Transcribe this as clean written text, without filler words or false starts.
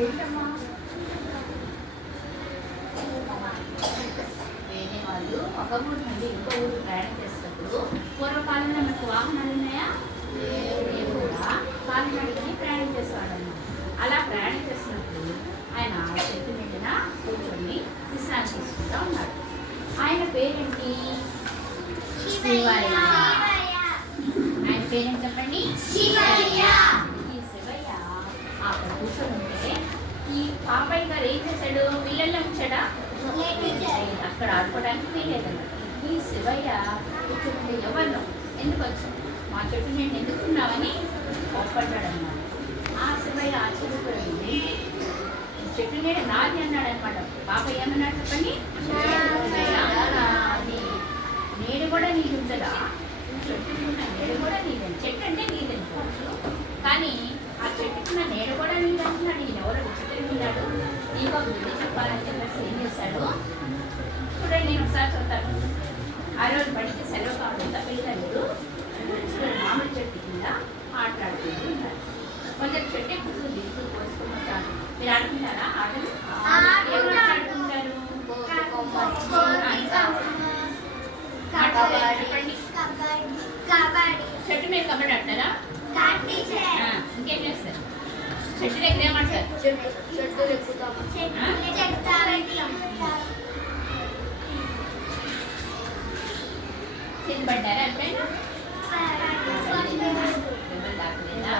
ఏంటమ్మా వేరే వాళ్ళు ఒక ఊరు నుండి ఇంకో ఊరు ప్రయాణం చేసేటప్పుడు పూర్వకాలంలో మనకు వాహనాలు ఉన్నాయా కూడా కాలినడకని ప్రయాణం చేసేవాడన్నమాట. అలా ప్రయాణం చేసినప్పుడు ఆయన చెట్టు మీద కూర్చొని విశ్రాంతి తీసుకుంటూ ఉన్నాడు. ఆయన పేరేంటి? శివయ్య. ఆయన పేరేంటి చెప్పండి? శివయ్య. ఈ శివయ్య అక్కడ కూర్చొని ఉంటే ఈ పాపయ్య గారు ఏం చేశాడు? పిల్లల్ని ఉంచాడా? అక్కడ ఆడుకోవడానికి వీలేదన్నమాట. ఈ శివయ్య కూర్చుంటే ఎవరినో ఎందుకు వచ్చాడు, మా చెట్టు నేను ఎందుకున్నావని ఒప్పడ్డాడన్నమాట. ఆ శివయ్య ఆశ్చర్యపోయింది. చెట్టు నీడ నాది అన్నాడు అనమాట. పాపయ్య ఏమన్నాడు చెప్పండి? నాది. నీడ కూడా నీది ఉంటుందా? చెట్టుకున్న నీడ కూడా నీదని. చెట్టు అంటే నీది అనుకోవచ్చు, కానీ ఆ చెట్టుకున్న నీడ కూడా నీది అంటున్నాడు. ఈయన ఎవరు విచిత్రminaడు. నీకు ఒక విధి చెప్పాలంటే బస్ ఏం చేశాడు చూడండి, నేను ఒకసారి చూస్తాను. ఆ రోజు బడికి సెలవు కావడంతో పిల్లలు మామిడి చెట్టు కింద ఆటలాడుతూ ఉన్నారు. కొందరు చెట్టు ఎక్కుతూ దిగుతూ పోసుకుంటారు. మీరు ఆడుకుంటారా ఆటలు? ఎవరు ఆడుకుంటారు? చెప్పండి. చెట్టు మీద కబడ్డీ ఆడతారా? ఇంకేం చేస్తారు? చెట్టు దగ్గర ఏమంటారు? తినబడ్డారా ఎప్పుడైనా? దాకలేదా?